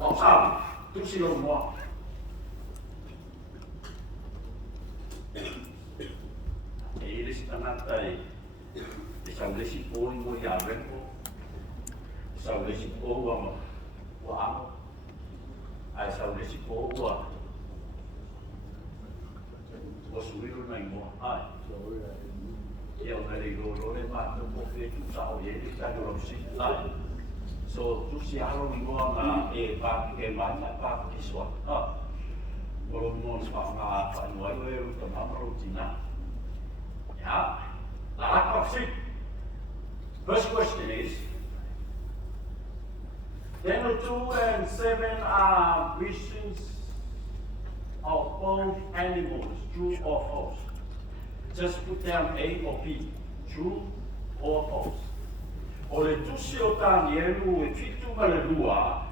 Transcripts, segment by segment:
O sabi, tusi o moa. E ile si tanata e sau lesi pōi mo i a repo, sau lesi pōua wa amo, ai sau lesi pōua o suiru nei moa ai. E o nere roro le mātou po whetu sa o ieri tāku rau si lai. So tusi aro ni moa ngā e pāki e mai mai pāki ki soa. Oro ni moa nispa ngā āwha i wai oe ruta mamaro tina. Yeah, lack of sleep. First question is, 10:02 and 7 are visions of both animals, true or false? Just put down A or B, true or false. O le tusi o tāni elu e fitu ma le lua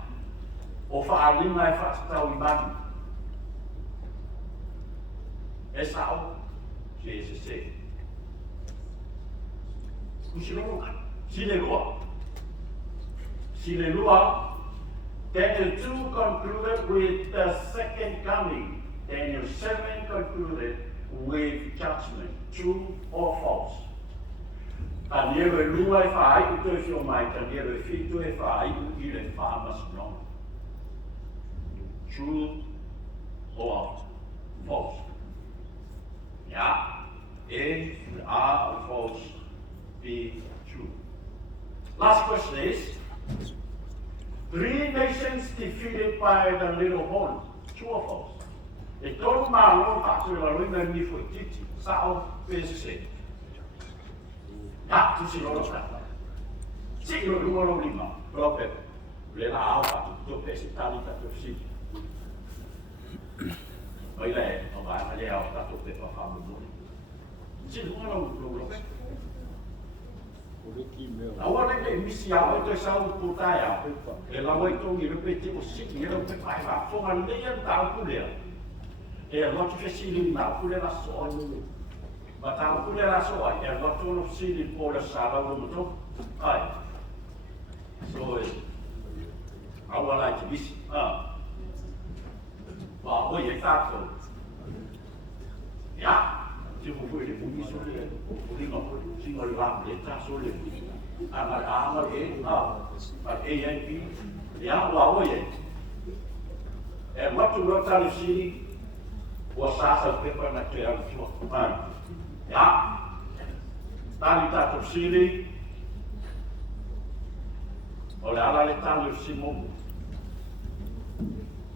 o whaalima e whakatau i mani. E sao, se. Silelua. Daniel 2 concluded with the second coming. Daniel 7 concluded with judgment. True or false? Taniero e lua e whai u te whio mai, taniero e whitu e whai u i le whāmas non. True or false? Yeah, if are or false, be true. Last question is, 3 nations defeated by the little horn, true or false? E tonu malo tātou la ruina ni fo titi, sao pese. Ya, tusi loro kata. Si lo numero 5, proprio, le la aua, tu pese tali tātou si. Oi le, o vai, ma le au tātou pe pa whamu mori. Si numero lo. Awa le misi au e sau putai au. E la wai tongi repete o siki, e la pe pai wa fonga leia tau pulea. E a lotu fesili na pule la soa. Ma tau pule la soa, e a lotu no sili po la sala o moto. Ai. So e awa la ki misi. Wa oi e tātou. Ya. Si vous voulez vous isoler, vous voulez non, si on l'a l'état sur le ama ANP, ya wa oye. E watu rota le siri, wa sasa pepa na te al tua. Ya. Tali tato siri. Ole ala le tali simo.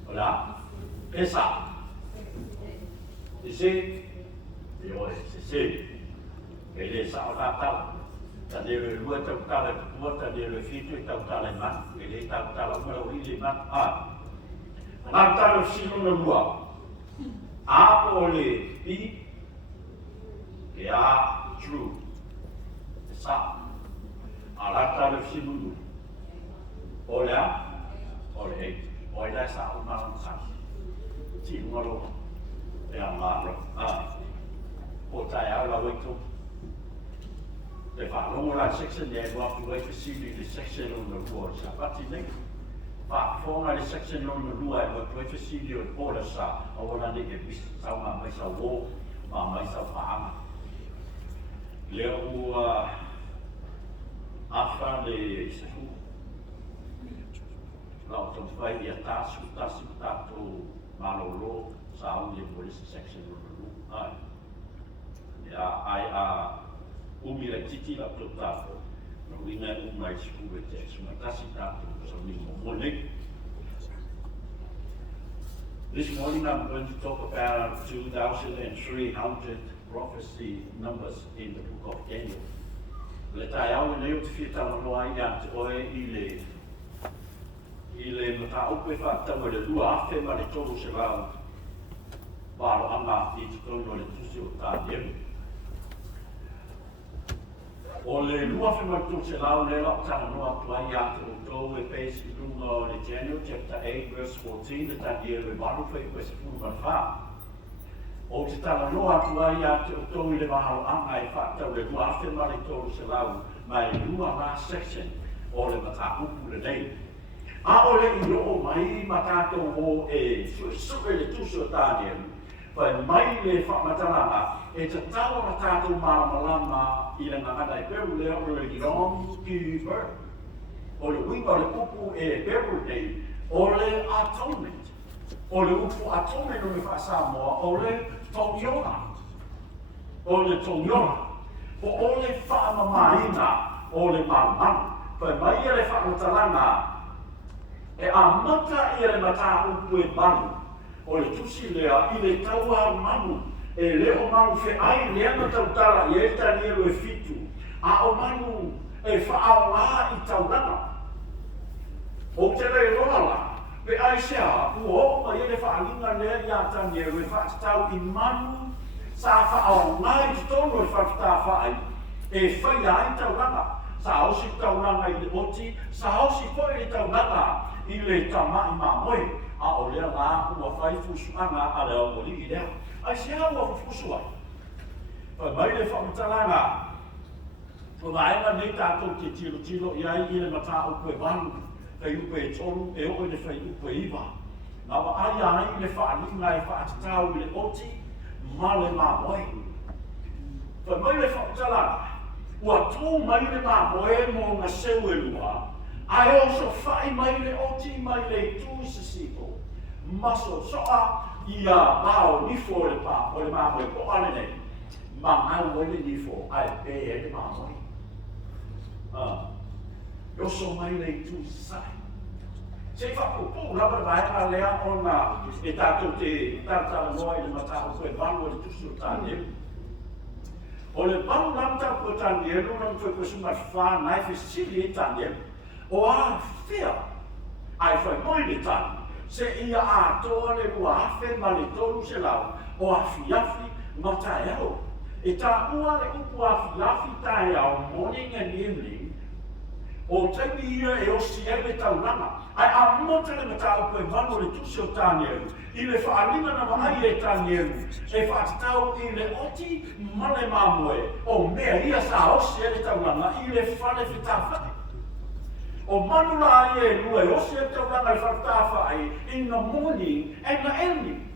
Ola. Esa. Isi. Io se e le sa ora ta le lua ta ta le puota le fitu ta ta le ma e le ta ta ma o le ma ma ta lo si no lua a po le i e a true sa ala ta lo si no ola ola sa o ma sa si ngolo e a ma o tai au la waitu. Te whaalongo la section e lua tu wai fasili le section o na lua sa pati nei. Whaafonga le section o na lua e lua tu wai fasili o pola sa a wana ne e bis sau ma mai sa wō, ma mai sa whaanga. Leo awha le isahu. Lau tau whai ia tasu tātou malolo sa au le pola section o na lua. Ai umi le titi la totato, no wina umai skue te sumatasi tato so ni mole. This morning I'm going to talk about 2,300 prophecy numbers in the book of Daniel. Le tai au nei o te whita manoa i a te oe i le mata upe whātau le lua awhe ma le tolu se rau. Wāro anga i te tono le tusi o tātieru. O le lua whematu se lau le lau tana noa tuai a te o tau e pēsi i runga o le Daniel chapter 8 verse 14 le tani e le waru whai koe se puru man wha. O te tana noa tuai a te o tau i le mahalo anga e whātau le lua whematu se lau mai lua ngā section o le mata upu le nei. A ole I o mai matatou o e suʻesuʻe le tusi o tānielu. Pai mai le whamatalanga e te tau na tātou malamalama I le ngangana e peru lea o le Yom Kippur. O le winga o le upu e peru nei o le atonement. O le upu atonement o le whaasamoa o le tongiona. O le tongiona. O le whaamamaina o le mamanu. Pai mai e le whamatalanga e a mata I le mata upu e manu. O le tusi lea I le taua manu. E leo manu fe ai lea na tautara I e tanielu e fitu. A o manu e whaaoa I taurana. O te rei roala. Pe ai sea, ua ma I le whaalinga lea I a tanielu e whaatau I manu. Sa whaaoa I tonu e whaatau whaai. E whai ai taurana. Sa osi tauranga I le oti. Sa osi koe I tauranga I le tamai mamoe. A o lea la ua whai fusuanga a le aumoli I lea. Ai sea ua fusu ai. Pai mai le whamatalanga. O vaega nei tātou te tilo I ai I le mata upu e wanu. Whai upu e tolu e o le whai upu e iwa. Nā wa ai ai le whaalinga e whaatatau I le oti. Ma le mamoe. Pai mai le whamatalanga. Ua tō mai le mamoe mo ngā seu e lua. Ai oso whai mai le oti mai le tū sisiko. Maso soa I a bao nifo le pa o le mamoe po ane nei. Ma au o le nifo ai pe e le mamoe. Oso mai le tū sai. Se whakupu rapa vaega lea o ngā e tātou te tātara noa I le mata o koe vanu o le tusu o tānielu. O le vanu lamta o tānielu nam koe koe sunga whānai fe sili I tānielu. O a whia ai whai moi le tāni. Se ia a toa le ua awhe ma le tolu se lau o a whiawhi ma tae au. E tā ua le upu a whiawhi tae au morning and evening o taimi ia e osi e le tauranga. Ai a mota le mata upu e vano le tusi o tānielu. I le whaalinga na waai e tānielu. E whaatatau I le oti ma le mamoe o mea ia sa osi e le tauranga I le whale whitawhai. O manula ai e lua e osi e tauranga I whaktawhai in the morning and the evening.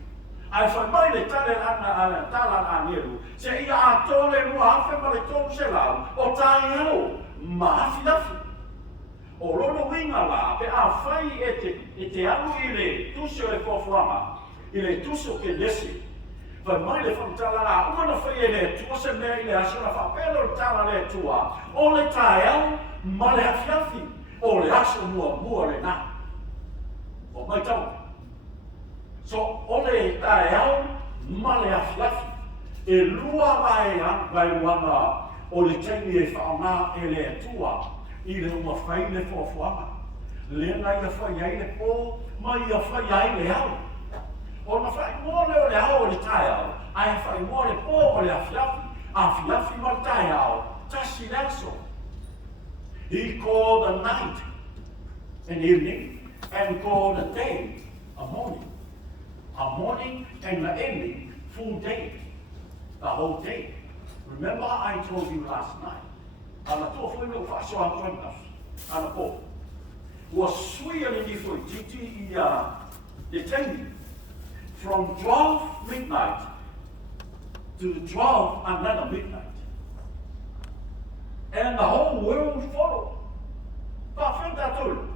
Ai whai mai le tale ana tala na nieru. Se ia a tole lua hawhi ma le tolu se lau o tai au ma hafi hafi. O rono winga la pe a whai e te alu I le tusi o le kofurama. I le tusi o ke lesi. Whai mai le whamtala la umana whai e le tua se mea I le asuna whapelo tala le tua. O le tai au ma le hafi hafi. O le aso mua le nā. O mai tau. So, o le tae au, ma le awhiawhi. E lua vai wanga o le teimi e whaonga e le atua. I le uma whai le fuafuanga. Le ngai a whai ai le pō, mai a whai ai le au. O na whai mua le o le au o le tae au. Ai a whai mua le pō o le awhiawhi. Awhiawhi ma le tae au. Tasi laso. He called the night an evening and called the day a morning. A morning and the evening, full day. The whole day. Remember I told you last night. Ana tō whai no whaso a tuangas. Ana pō. Ua sui ani ni whai titi I the time from 12 midnight to 12 another midnight. And the whole world followed. Whawhenta tolu.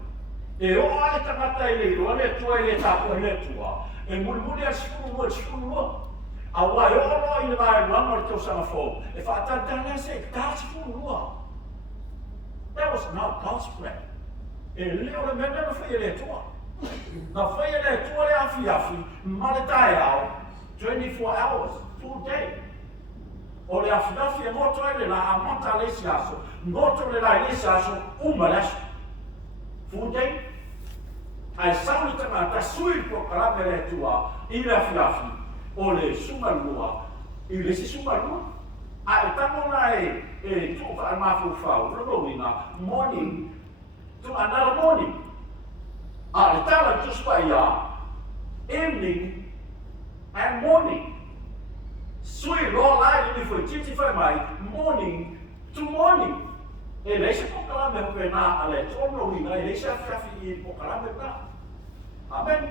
E o ale tangata I le roa le tua I le tāpua le tua. E muli a sifuru mua. A wai o roa I le mai ruanga le tausanga fōu. E whaatantana se tā sifuru mua. That was not God's plan. E leo le mena na whai le tua. Na whai le tua le awhi ma le tae au 24 hours, full day. O le awhi e ngoto ele la amata le si aso. Ngoto le la le si aso uma le aso. Full day. Ai sauli tangata sui po karame le tua I le awhi o le sumalua I le si sumalua. Ai tamona e tu ka mafu fau roina morning to another morning. A le tala tu spaia evening and morning. Sui lo lai ni foi titi foi mai morning to morning. E lei se pokalame ho pena ale tono ina e lei se afiafi I pokalame na. Amen.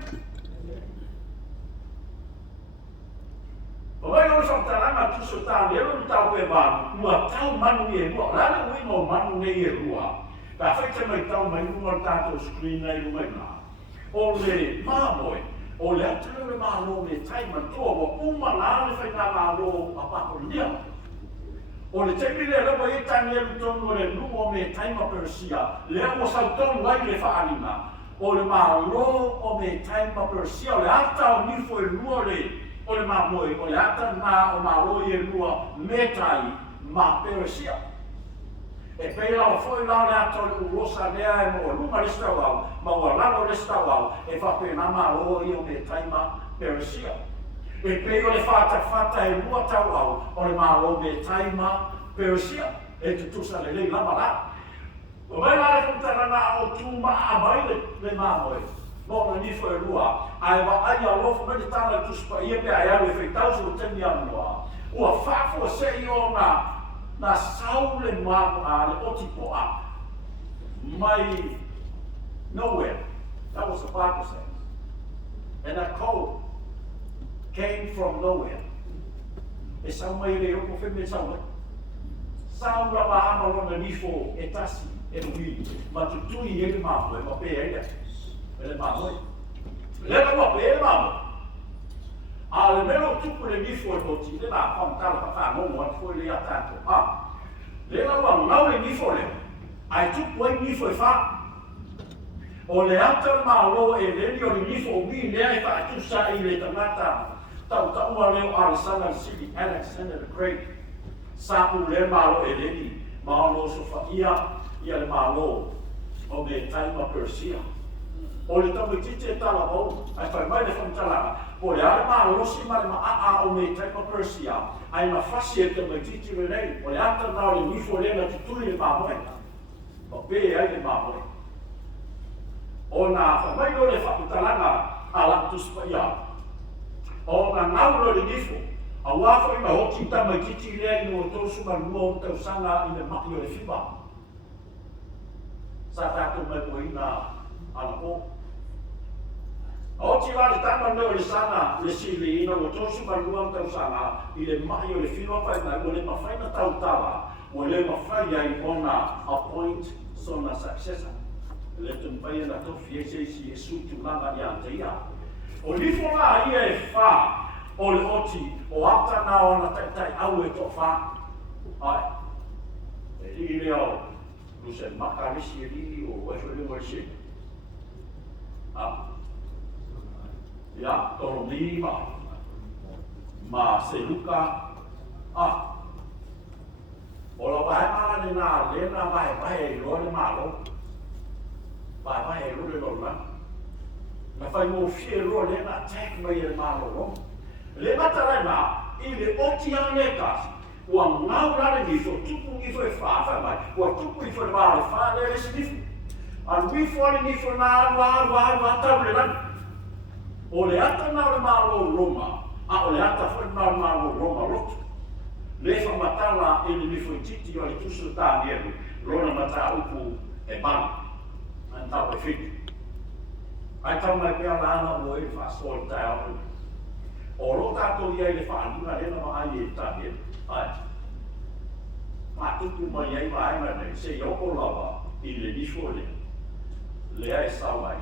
Pawai no sa taranga tu so ta le no ta pe ba mua tau manu e mua la le no manu ne e rua. Ta fai mai tau mai no ta to screen nei mai na. O le mamoi o le atu le malo me tai man to o uma la le fai na malo apa ko lia. O le tepi le rapa e tani e tonu le nuo me taima Persia, le amo sautonu wai le whaarima. O le malo o me taima Persia, o le ata o nifo e lua le, o le mamoe, o le ata na o malo e lua me tai ma Persia. E peila o foi la le ata o urosa lea e mo luma le stawau, ma o lalo le stawau, e whape na malo e o me taima Persia. E pei o le fata e lua tau au, o le malo me taima Persia, e te tusa le lei lama la. O mai la e whantarana o tūma a mai le mamoe, mo na nifo e lua, ai wa ai a lofu me te tala tuspa ia pe ai au e whaitau se o temi anua. Ua whafua se I o na sau le mamo a le otipo a, mai nowhere. That was the Bible says. And that code came from nowhere. E sau mai le o me sau mai. Sau la wa ama lona nifo e tasi e ui. Ma tutui e le mamo e ma pe e le mamo e. Le ma pe e le mamo. A le melo tupu le nifo e hoti le na whamtala pata ngongo at foi le atato. Le la wa ngau le nifo le. Ai tupu e nifo e wha. O le ata malo e le ni o le nifo mi lea e wha atusa I le tangata. Tau ua leo Alexander City, Alexander the Great. Sapu le malo e leni, malo sofa ia le malo o me taima Persia. O le tamu tite tala o, ai whai mai le whamtalanga, o le ale malo si ma le maa o me taima Persia, ai na whasi e tamu tite le nei, o le ata na o le nifo le na tutui le mamoe, o pe ai le mamoe. O na whai mai o le whakutalanga a laktuspa ia, o na ngaulo le nifo, a wafo I hoti tama titi lea I no tosu manua o tausanga I le maki o le whipa. Sa tātou mai po ina ana o. A hoti la le tama neo le sana le sili ina o tosu manua o tausanga I le maki o le whipa whai mai o le mawhaina tautala o le mawhai ai ona appoint sona successor. Le tumpai na tofi e se sutu langa I anteia. O nifo la ia e wha o le oti o ata na o na tai au e to wha. Ai, e I leo, luse makarisi e lili o e whele mo e se. Ia, toro lima, ma se luka. O la wahe ala ni nā lena wahe I loa le malo. Wahe I loa le lona. Na whai mō whie roa le na attack mai e malo ro. Le matarai ma, I le oti ane kasi, ua ngau rare nifo, tupu nifo e whawha mai, ua tupu nifo e wale whale le si nifo. A nifo ane nifo na aru atau le lani. O le ata na le malo Roma, a o le ata whai na le malo Roma rotu. Le whamatala e le nifo I titi o le tusu tā nieru, rona mata upu e manu, an tau e whitu. Ai tau mai pia lana o e whaasoi tai au. O ro tātou iai le whaanuna rena ma ai e tāne. Ai. Whātuku mai ai ma ai nei, se ioko lawa I le nifo le. Le ai sau ai.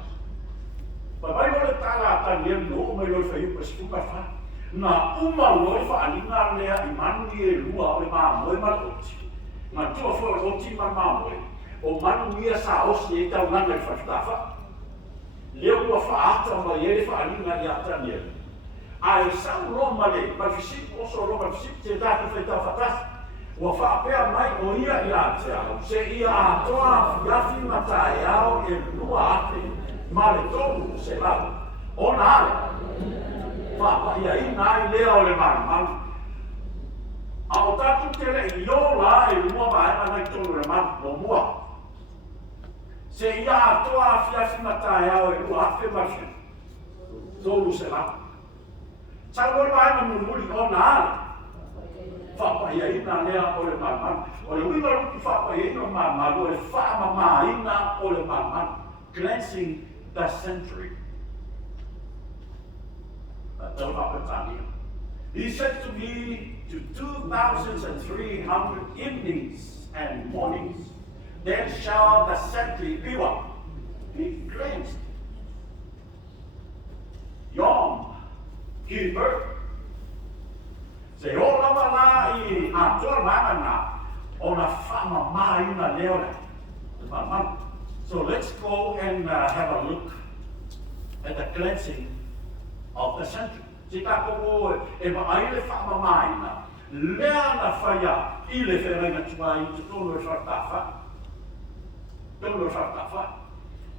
Pa mai no le tāla tāne no mai loi whaiu pa sipuka wha. Na uma loi whaanina lea I manu I e lua o le māmoe maloti. Nga tua whoi oti ma māmoe. O manu ia sa osi e tau nanga I whaftafa. Leo ua whaata mai e le whaanina I atane. Ai sau roma le, ma fisip oso roma fisip te tātou whaitau whatasi. Ua whaapea mai o ia I a te au, se ia a toa fiafi matai au e lua ate, ma le tonu se lau. O na ale, whaapa ia ina ai lea o le manu. A o tātou te le I o la e lua maema nai tonu le manu, o mua. Se ia a toa fiafi matai au e lua ate marfi, tonu se lau. Sau oi mai ma mumuri o na ale. whapaiaina lea o le mamanu. O le uiga luki whapaiaina o mamanu, o le whaamamaina o le mamanu. Cleansing the sanctuary. Tau whapatania. He said to me, to 2,300 evenings and mornings, then shall the sanctuary be what? Be cleansed. Yom Kippur. Se ola wala I atua mana ona whama maina leore. So let's go and have a look at the cleansing of the sanctuary. Si kako e maai le whama maina, lea na whaia I le whenga tua I te tono e whaktafa. Tono e whaktafa.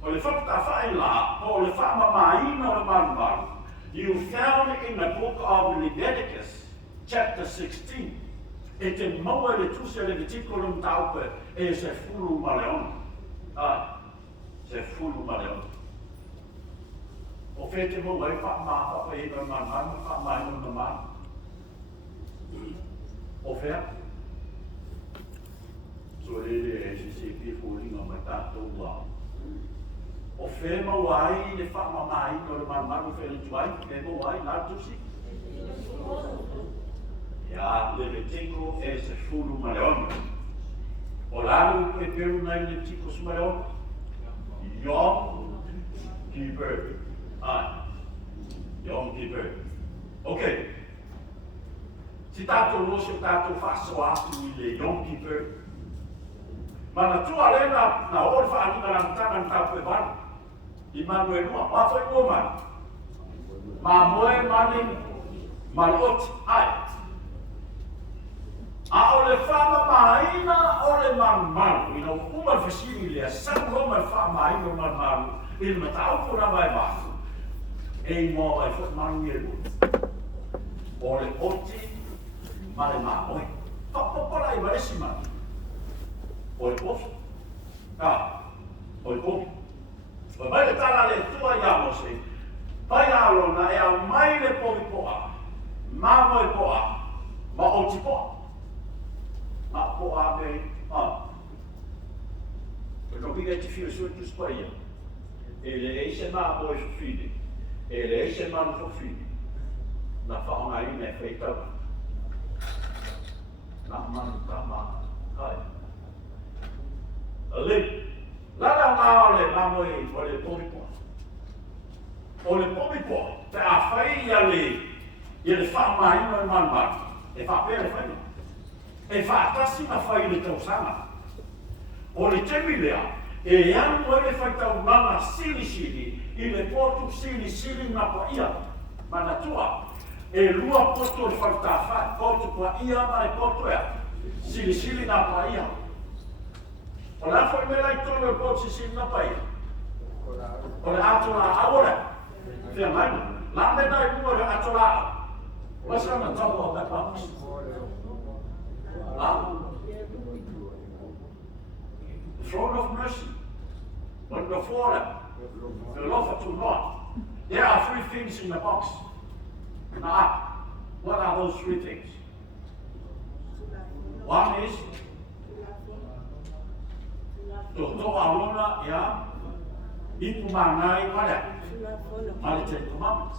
O le whaktafa I la, o le whama maina o le marumaru. You found in the book of Leviticus, chapter 16. E te maua le tuse le vitiko lum taupe e se fulu maleon. Se fulu maleon. O fete mo wai whaamahapa e no manman, whaamaino no man. O fea. So e se pifulinga mai tātou wā. O fea ma wai le whaamamaino le manman o fea le tuai, e mo wai nā tusi. Ia le tiko e se fulu maleon. O lalu e peru nai le tiko su maleon. Yom Kippur. Yom Kippur. Okay. Si tātou rosi o tātou whasoa atu I le Yom Kippur. Mana tua lena na ora whaanina rantana tātou e wanu. I manu e nua. Wawhai o manu. Ma moe mani maloti ai. A o le whaamaina o le maru. Ina uma fasini lea sango mai whaamaina o maru. I le matau kura mai mahu. E mo ai fo maru I lu. O le oti ma le mamoe. Papapala I maresi manu. O le pofi. O le pofi. O mai le tala le tua iamo se. Pai alona e au mai le pofi poa. Mamoe poa. Ma oti poa. Ma poa me. Perché non ti filo su tu spaia. E le eise ma poi su fili. E le eise ma non su fili. La fa una linea e feita. La man ma. Hai. Ale. La la le mamo e o le pomi po. O le pomi po. Te a fai le. E le fa mai no man. E fa per fai. E fa tasi ma fai le tau sana. O le temilea. E anu e le fai tau mana sili I le potu sili na pa ia. Mana tua. E lua potu le fai tafa. Potu pa ia ma e potu ea. Sili na pa ia. O la fai me lai tono e potu sili na pa ia. O le ato la aore. Fia mai. La me dai mua le ato la. What's on the top of that box? The throne of mercy. But before that, the love to God. There are three things in the box. Now, what are those three things? One is to alona ya ipumanai male. Male Ten Commandments.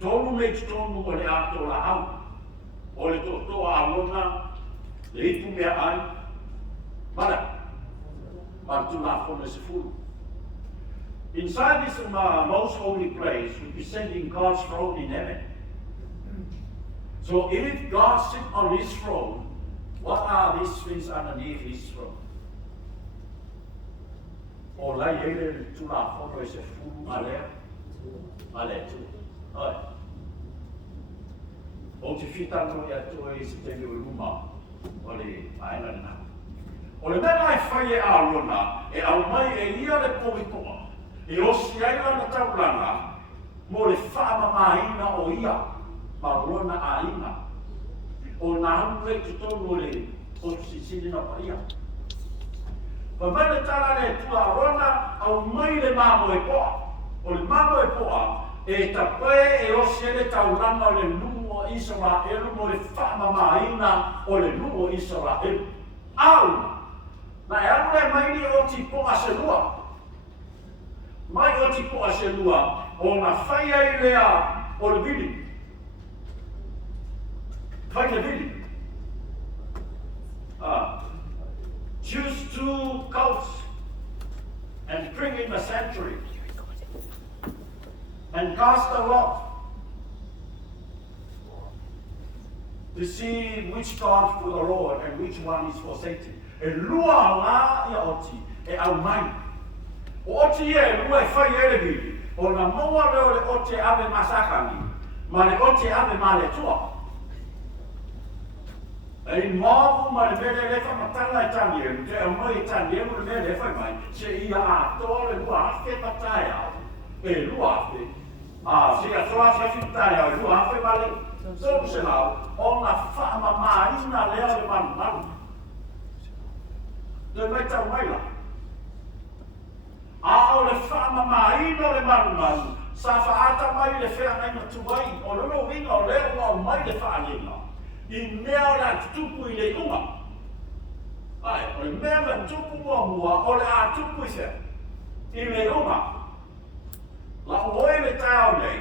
Tonu makes tonu o le ato la au. O le to alona le ipu mea ai. Male. Inside this most holy place, representing God's throne in heaven. So if God sits on his throne, what are these things underneath his throne? O la yele tu la fono e se fulu ale tu. O te fita no ia tu e se te luma o le aina na. O le mea mai whai e alona, e au mai e ia le povikoa, e o si aina na tauranga, mo le whaamamaina o ia, ma rona a ina. O nā hanu e tutonu le o sisini na paia. Pa mai le tala le tua rona, au mai le mamo e poa. O le mamo e poa, e tapae e o si ele tauranga le lumo o Israel mo le whaamamaina o le luo Israel. Au! Na e anu le mai ni o ti po a se lua. Mai o ti po a se lua o na whaia I lea o le vili. Whai le vili. Choose 2 goats and bring in the sanctuary and cast a lot to see which God for the Lord and which one is for Satan. E lua la ia oti e au mai. O oti e lua e whai ere vili. O na moa leo le oti ave masakani. Ma le oti ave ma le tua. E mavu ma le mele le whamatala e tani e. Te au mai e tani e mu le mele e whai mai. Se ia a toa le lua afe patai au. E lua afe. Se a toa afe patai au. E lua afe ma le. So se lau. O na whaamamaina leo le manu manu. Te mai tau mai la. A o le whaamamaina le manu manu. Sa whaata mai le whea ngai na tuai. O lolo winga o leo o mai le whaanina. I mea la tupu I le unga. Ai, o le mea la tupu mua o le a tupu I se. I le unga. La oe le tau nei,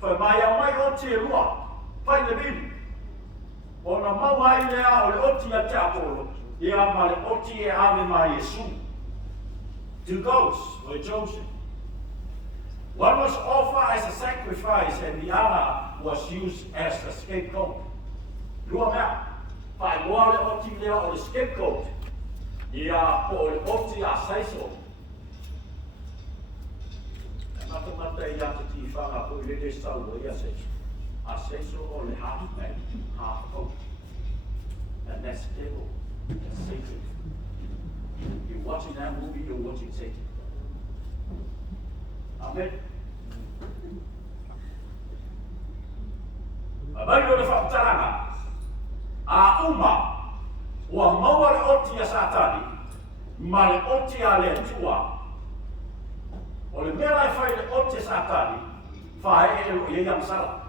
whai mai au mai o te rua. Whai le bimu. O na mau ai lea o le oti a te apolo. Ia ma le oti e ave mai Yesu. 2 goats were chosen. One was offered as a sacrifice and the other was used as a scapegoat. Lua mea, whai moa le oti lea o le scapegoat. Ia po le oti a saiso. E mata I ata ti whanga po I le stau o ia saiso. A saiso o le half man, half goat. And that's the devil. That's Satan. You're watching that movie, you're watching Satan. Amen. Abai o le whakataranga. A uma, ua maua le oti a satani, ma le oti a le tua. O le mea lai whai le oti a satani, whae e lo I am sala.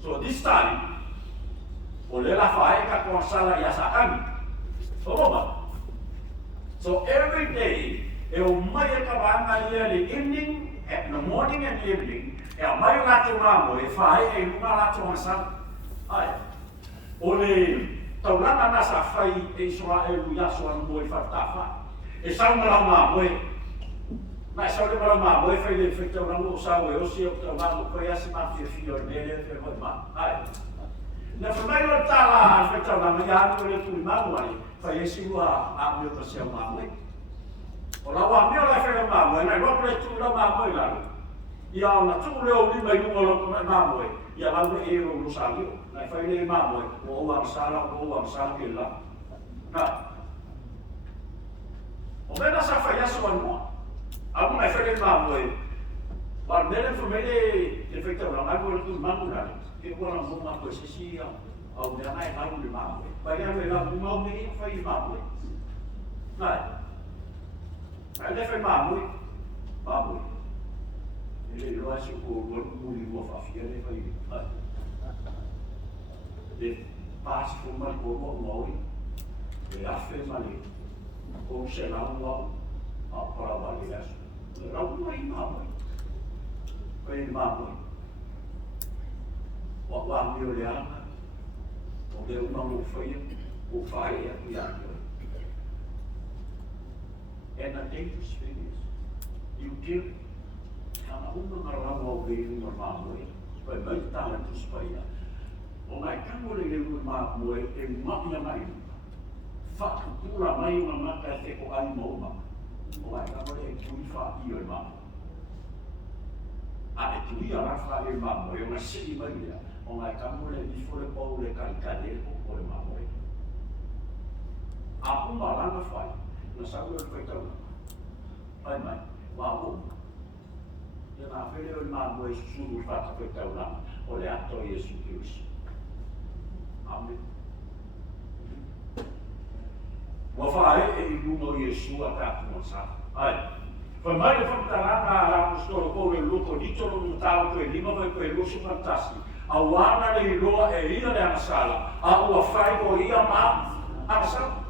So this time, o le la whae ka kua sala I a satani. So every day, e o mai e kawanga ia the evening, at the morning and evening, e o mai lato ngamo, e whae e lunga lato masala. Ai. O le tauranga nasa whai e Israel yaso anu mo I whatawha. E sau marau ngā moe. Nai sau le marau ngā moe whai le whai tauranga o sau e osi o tauranga o koe asi mawhi e whio ne le whai hoi ma. Ai. Na whamai o tala whai tauranga I anu le tui mamu ai. Whai e siwa a meo ka seo ngā moe. O lawa meo lai whai ngā moe. Nai ropo le tui lau ngā moe laro. Ia o na tū leo lima I lunga loko ngā moe. Ia lau e ero no sa leo. Nai whai le ngā moe. O o amsala, o o amsala ke la. Nā. O mena sa whai aso anua. Amu nai whai le ngā moe. Wa mele whamele te whai tau rang. Amu e tu mangu rani. Ke kora mōma koe sisi au. Au mea nai haru le ngā moe. Whai anu e la mumau me e whai ngā moe. Nai. Nai le whai ngā moe. Ngā moe. Ele loa si ko muri lua whawhia le whai. Nai. Le pasi ko mai ko roa maui, le afe mani, ko se lau lau, a parawa le asu. Le rau mai mamoi, koe mamoi. Wa mio le ana, o le umamo whaia, o whae e aku ianoi. And a dangerous thing is, you give, kana umanga rau au veiringa mamoi, koe mai tāna tu spaia. O mai kango le lewe maa moe e makia mai. Whakukura mai o maka te ko ai mauma. O mai kango le e tui wha i o maa. A e tui a rafa e maa moe o na siri mai lea. O mai kango le nifo le pau le kaikare o le maa moe. A uma langa whai. Na sau e whai tau. Whai mai. Wa o. Ia nā where o maa moe suru whata whai tau langa. O le ato Yesu Kirisi. Amen. Wa whae e I lungo Yesu a tātu o sa. Ai. Whai mai le whakataranga a apostolo kou e loko ditoro no tāo koe lima vai koe losu fantasi. Awana le roa e ia le amasala. A ua whai o ia ma amasala.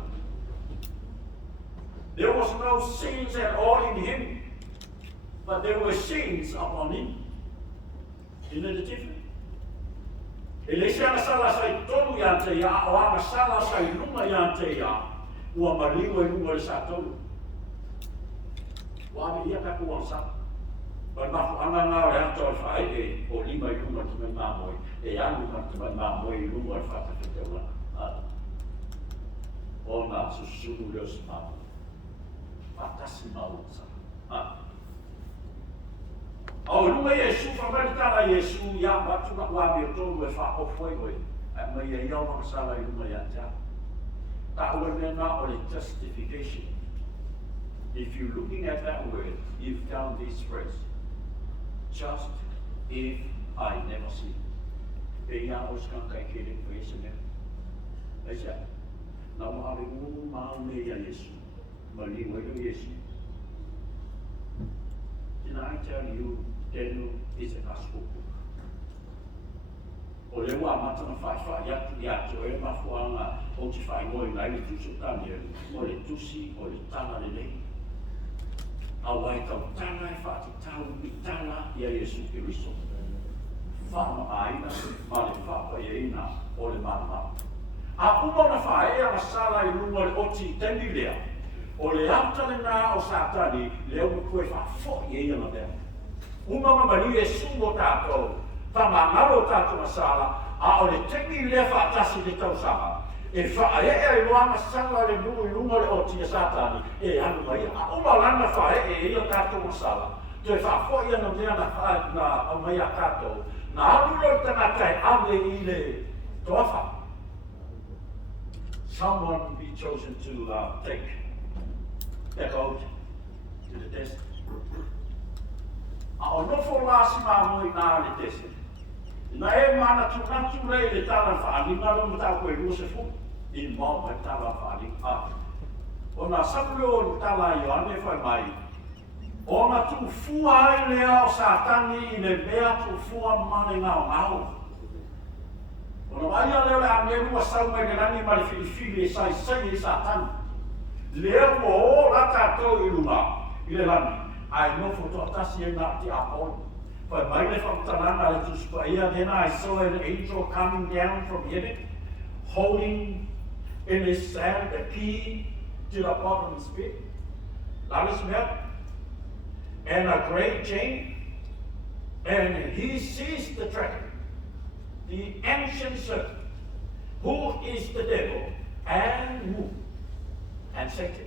There was no sins at all in him, but there were sins upon him. Isn't it different? Ele se amasala sai tolu ia te ia, o amasala sai lunga ia te ia, ua mariwa i lunga le sa tolu. Ua ame ia kaku ang sa. Pai mafu anga ngā o rea tō whae e o lima i lunga te mai māmoe, e anu ma te mai māmoe i lunga i whakawhite wana. O ngā susunu leo si māmoe. Patasi mau sa. Au lunga Yesu whamaritana Yesu ia watu na wami o tōru e whakofoi oi. A mai e iau makasala i lunga ia tia. Ta ua mena o le justification. If you're looking at that word, you've found this phrase. Just if I never sin. E ia o skankai kere ko Yesu mea. E sia. Na wahare unu maa me ia Yesu. Mali waido Yesu. Did I tell you Daniel is a gospel book? O le wa matana whai atu i atu e mafuanga o te whai ngoi ngai le tusu tani o le tusi o le tana le nei. A wai tau tana e whaati tau i tana i a Yesu Kiriso. Whama aina ma le whapa i eina o le marama. A umona whae a masala i lunga le oti tendi lea. O le ata le nā o Satani, leo me koe whafo i eia na dea. Umama mani e sungo tātou, whamangaro tātou masala, a o le tengi lea whaatasi le tau sama. E whae e loa masala le nui lunga le oti a Satani, e anu mai, a umalana whae e eia tātou masala. Te whafo i ana mea na mai a tātou, na anu lo tanakai ame i le toafa. Someone be chosen to take that out to the test. A o nofo lasi māmoi nā le test. Na e mana tunatu rei le tala whaani, ngā runga tau koe rua se fu. I mau mai tala whaani. O nā sapuleo ni tala i ane whai mai. O nā tu fua ai lea o Satani i le mea tu fua mane ngāo ngāo. O nā mai a leo le angerua sau mai le rani ma le whiwhiwi e sai sai e Satani. Leo o la tātou i runga, i le lani, ai nofo to atasi e ngā te apoi. Whai mai le whakatananga le tusipa ia, then I saw an angel coming down from heaven, holding in his hand a key to the bottomless pit. Lalis mea, and a great chain, and he seized the dragon, the ancient serpent, who is the devil and who and Satan.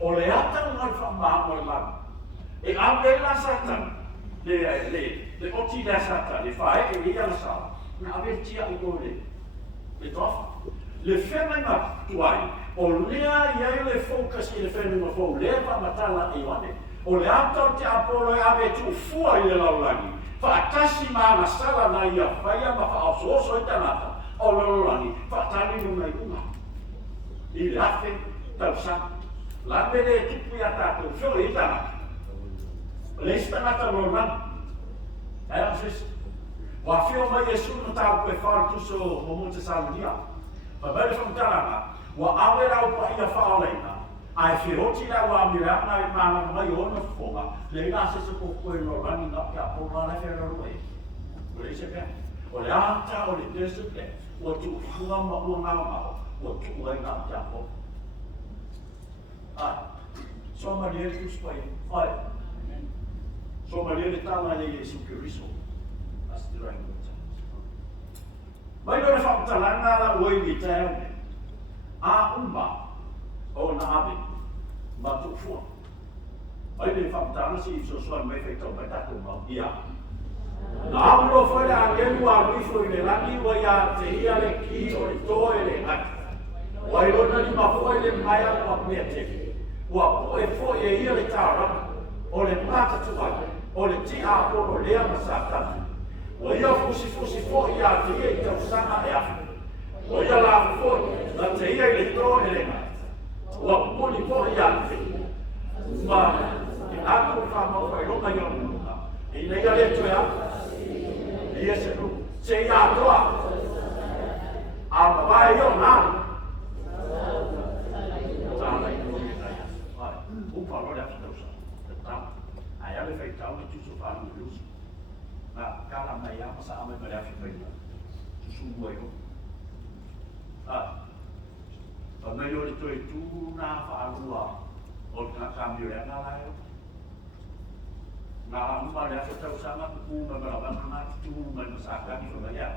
O le ata ngai whamāmo e lana. E awela Satan, le oti la Satan, le whae e ia la sala. Na awe tia i kore, le tofa. Le whenanga tuai, o lea iai le focus i le whenanga fōu, lea whamatala i wane. O le ata o te apolo e awe tu fua i le laulangi. Whaatasi mana sala na ia whaia ma whaoso i tanata. O le laulangi, whaatani nunga i unga. I le afe tau sa. La mene e tupu ia tātou, whio i tanata. Le stanata no nana. E amsis. Wa whio mai e sunu tau koe whaatuso mo Minto Samoan. Ma mere whamtaranga, wa awe rau pa ia whaoleina. Ai whioti la wa mirana i mana mai ona whonga. Le ina se se po koe no rani na kia po rana whera roi. Ule se pia. O le ata o le desert le. O tu hua ma ua ngao ngao. O tu ua ngā kia po. Ai. So ma rea tu spai. Ai. So ma rea tala le Yesu Kiriso. That's the right word. Mai lona whakatalanga la oi mi teo. A uma. O na ave. Ma tu fua. Mai le whakatalanga si so soan mai whaitau mai tato mau. Ia. Na amuro whaile a ngenu a ruifo i le rangi wa ia te ia le ki o le toe le ngati. Wai lona ni mafua i le maia wa mea teki. Wa po e fo e ia le tāra. O le mata tuai. O le ti a polo lea masatani. O ia fusi fo ia te ia i tau sanga e afu. O ia la fo na te ia i le tō e le ngati. Wa puli fo ia te. Ma i aku whamau e ronga i o munga. I nei a le tue a. I dia se ya doa. Apa vai yo na? Tala itu dia ya. Upa lo dah kita usah. Tetap. Ayah le fai tahu itu sofa dulu. Nah, kalau maya masa amat pada kita. Semua itu. Pemayo itu na faalua. Orang kami yang ngalai. Nah, pada kita sama kuku beberapa anak itu menyesatkan itu banyak.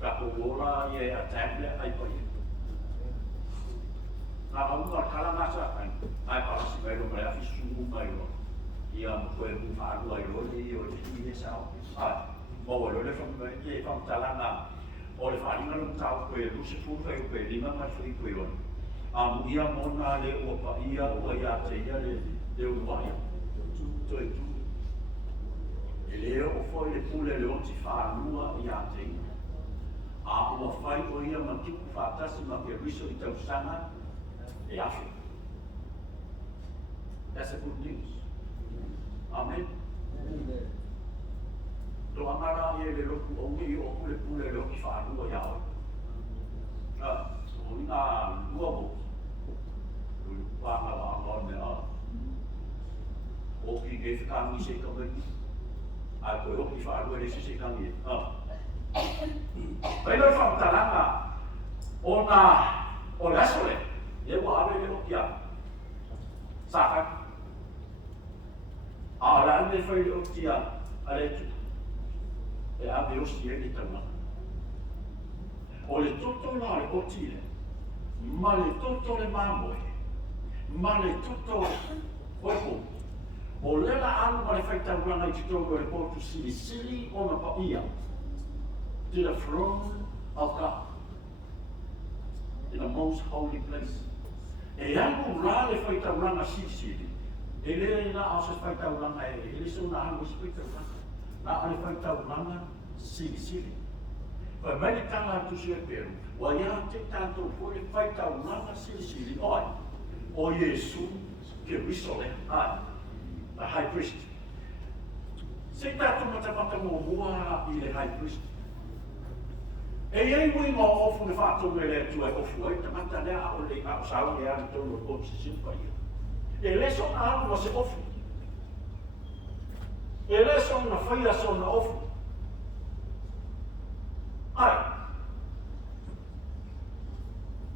Berapa bola ya attack dia apa itu. Nah, kalau masa kan, apa sih baru mereka sungguh baru. Ia mungkin bukan baru dia ini sao. Bawa lo dari from jalan oleh faringan tahu baru sepuluh baru 5 masuk baru. Ia mau nade apa ia ya saya dia ubahnya. Itu. Ele foi le pule le onti fa lua ia te. O fai o ia mantiku fa tasi ma ke riso I tau sana e afi. That's a good news. Amen. Do amara ia le roku o ngi o pule le onti fa lua ia o. O ina lua mo. Wanga me a. O ki ke kami se kamani. Aku hope if I were to see kami. Pero from talanga ona sole. Ye wa ave le okia. Saka. Ara ne foi le okia ale tu. E ave o si ele tama. O le toto la le otile. Ma le toto le mambo. Ma le toto opo. O lela anu ma le whaitauranga I tutongo e potu sili o na paia to the throne of God in the most holy place. E anu rā le whaitauranga sili. E le na asa whaitauranga e le so na anu whaitauranga. Na ale whaitauranga sili. Wai mani tanga atu se peru. Wa ia te tanto fo le whaitauranga sili. Oi, o Yesu ke risole. The high priest. Se tato matamata mo mua I le high priest. E ei mui mo ofu le whātou me le tu e ofu ai, tamata lea o le ngā usau le ani tono o si simpa ia. E le so na anu ma se ofu. E le so na whaia so na ofu. Ai.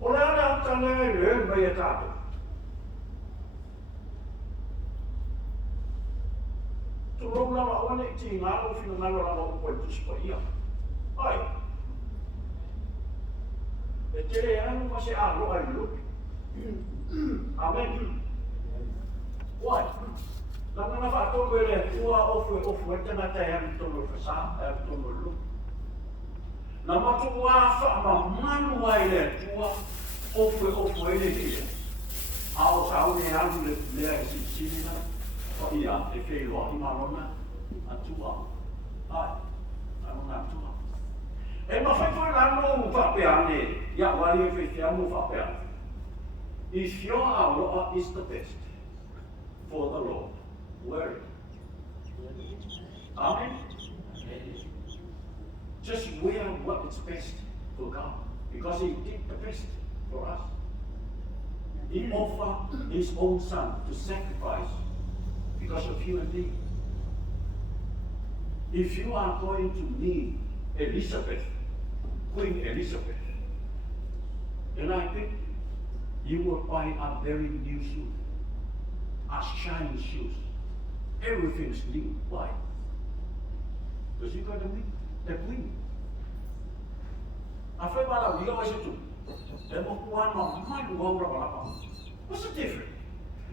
O le ana utane le mei e tātou. Turong lama wane ti ngalo fino ngalo lama upo I tuspa ia. Ai. E tere anu ma se alo ai lu. Amen. Wai. Lama na whato wele ua ofu e tena te anu tono whasa, anu tono lu. Na matu ua wha manu ai le tua ofu e le hile. Ao sau ne anu le lea I sini na. Ia, e whelo I marona, atua. Ai, marona atua. E ma whaiwhai rano whapeane, ia wai e whaiwhiamu whapeane. If your aroa is the best for the Lord, wear it. Amen? Just wear what is best for God, because He did the best for us. He offered His own Son to sacrifice because of you and me. If you are going to need Elizabeth, Queen Elizabeth, then I think you will buy a very new suit, a shiny shoes. Everything is new. Why? Because you're going to meet the Queen. After that, we always do. What's the difference?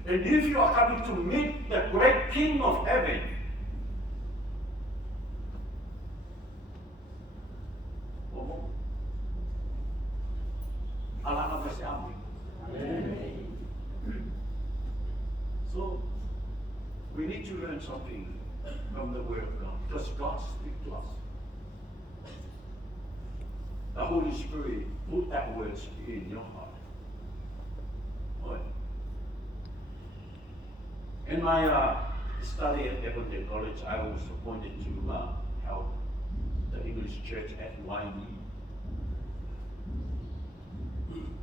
And if you are coming to meet the great King of Heaven, so we need to learn something from the Word of God. Does God speak to us? The Holy Spirit put that word in your heart. Right. In my study at Evangel College, I was appointed to help the English church at YD.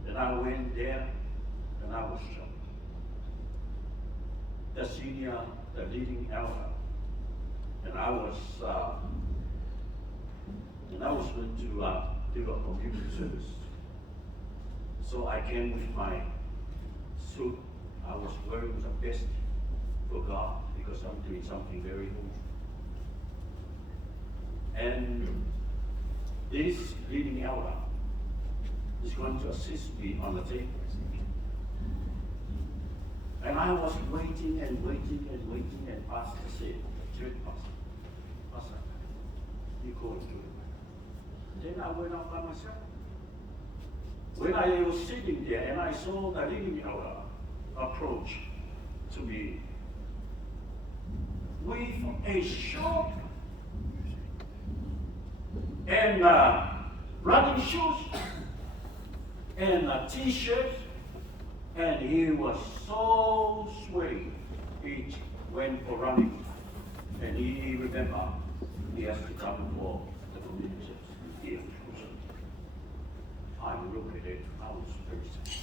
And I went there, and I was shocked. The senior, the leading elder, and I was going to do a community service. So I came with my suit. I was wearing the best for God because I'm doing something very holy. And this leading elder is going to assist me on the table. And I was waiting, and Pastor said, church pastor, you go and do it. Then I went out by myself. When I was sitting there and I saw the leading elder approach to me with a short and running shoes and a t-shirt, and he was so sweaty. He went for running, and he remembered he has to come for the community here. I looked at it, I was very sad.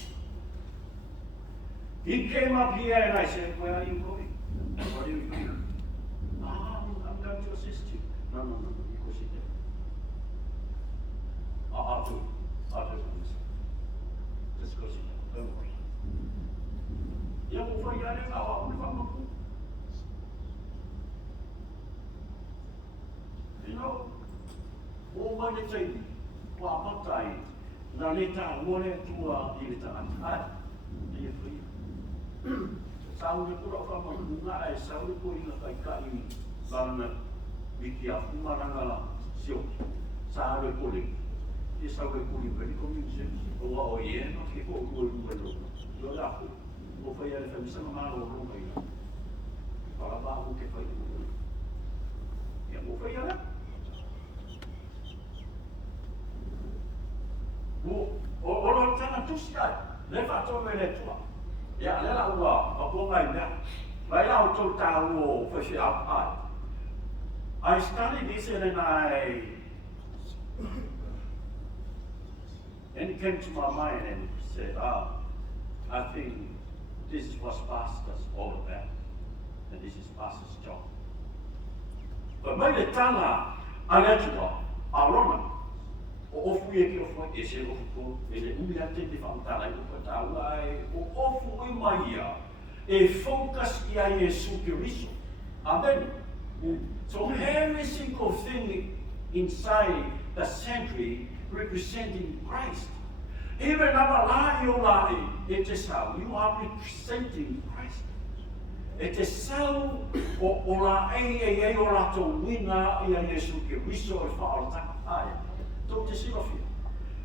He came up here and I said, where are you going? What are you doing? I'm going to assist you. No, you go sit there. I'll do it. Just go sit there, don't worry. You know, all my thing, Wapatai, Nanita, Mone, Tua, Ilita, and free. Sound put off a Muna, I sound going like Kai, Ban, Vikia, Maranga, Silk, Sahara Pulling. This is how we put it very convincing. Oh, yeah, not people who will do. You're laughing. O Pr Fenika Maalo o Roma. Para ba o ke fai o. Ya mo fai ala. O lo tana tusia. Le fa to me le tua. Ya le la ua o ko ngai na. Vai la o to ta o fa shi up ai. I studied this and it came to my mind and said, I think this is what pastors all about, and this is pastor's job. But by the time I let you go, I run. O ofu e ki ofu e se ofu ko, e le umi ate di whautara i upa tāua o ofu i maia, e focus I a Yesu Kiriso. Amen. So every single thing inside the sanctuary representing Christ. Even it is how you are representing Christ. It is how ora e ora to wina I Yesu Kiriso e whaorata ai. Tō te sirofi.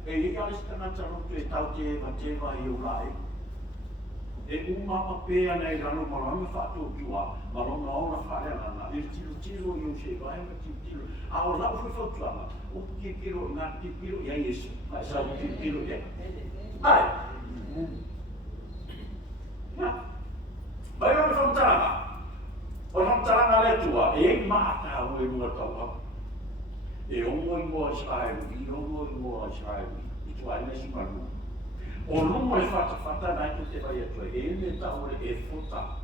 E alis kanata roto e tau te eva I ora e. E umapa pēa nei rano maranga whātou kiwa, maranga ora whareanga, e tiro I o se vaega tiro. A o lau whi whautuanga, o kikiro ngā kikiro I a Yesu. Mai sa o kikiro e. Ai! Mai o whautanga. O whautanga le tua, e maata o e mua tauha. E ongo I mua Israelu, I ongo I mua Israelu, I tua ina si marua. O lumo e whata nai tu te vai atua, e me taore e fota,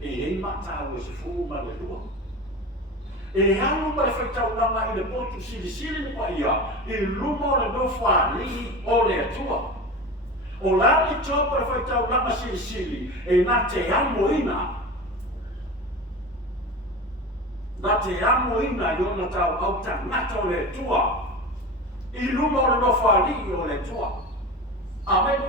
e mata o se fu ma le lua. E hanu mai whaitau langa I le potu sili ni pa ia, e lumo le nofua li o le atua. O la li topa le whaitau langa sili, e nā te amo ina. Nā te amo ina I ona tau auta ngata o le atua. I lumo le nofua li o le atua. Amen.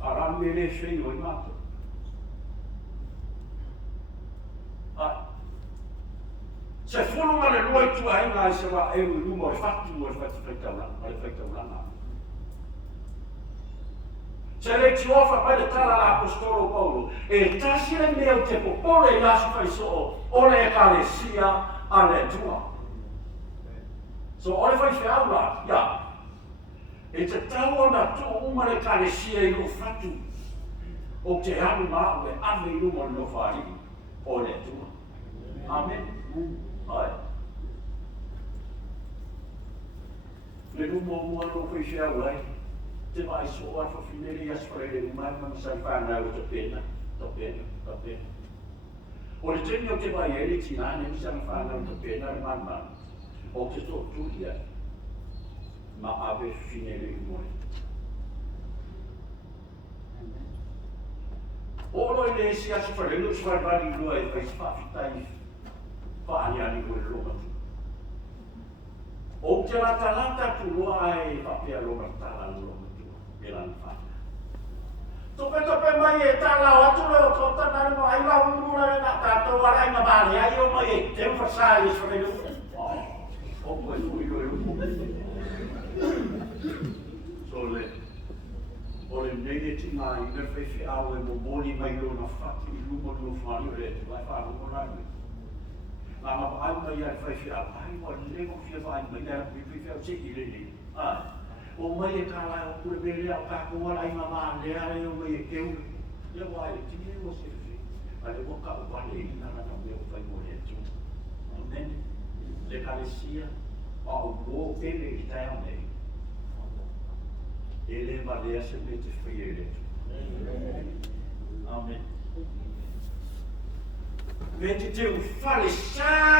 Aran mele shei o mato. Se fulu ma le loi tu ai nga se wa e lumo e fatu o faitaulanga. Se le tiofa pa le tala la apostolo Paulo, e tasi le meo te popole I asu faiso o le ekalesia a le tua. So ole fai fe aula, ya. E te tau ana tō umare kalesia I lo fatu. O te anu maa ue ave I lumo no whari o le tua. Amen. Ai. Le numo mua lo fai fia wai. Te vai so a fa finere ia sprele umai ma sa fa na o te pena. O le teni o te vai ele tinane mi sa fa na o te pena ma. O te to tuia. Ma ave finere umai. Olo ile si aso frelo so vai lo e fai fa fitai. Fa ani ko lo. O te lata tu loa e papea loa tala loa matua, e lan whana. Tope mai e tala o atu leo tōta nare mo ai lau urura e nā tātou arai ma bāre ai o mai e te mwhasai e sore lupa. O koe ui koe lupa. So le, o le nei e tina i nerwhewhi au e mo moni mai o na whaki I lumo no whani o le te vai whāna mo nai. Nā ma ai mai ai whai whia, ai wa lego whia whai mai nera pipi whia o teki leni. O mai e kālai o kure mele au kākua ai mama lea e o mai e keu. Ia wai e tini e o se whi. Ai le waka o wale I nana na mea o whai mo le tu. Amen. Le kalesia, a o mo pele I tai au nei. E le ma lea se me te whi e le tu. Amen. Me te teu whale sai.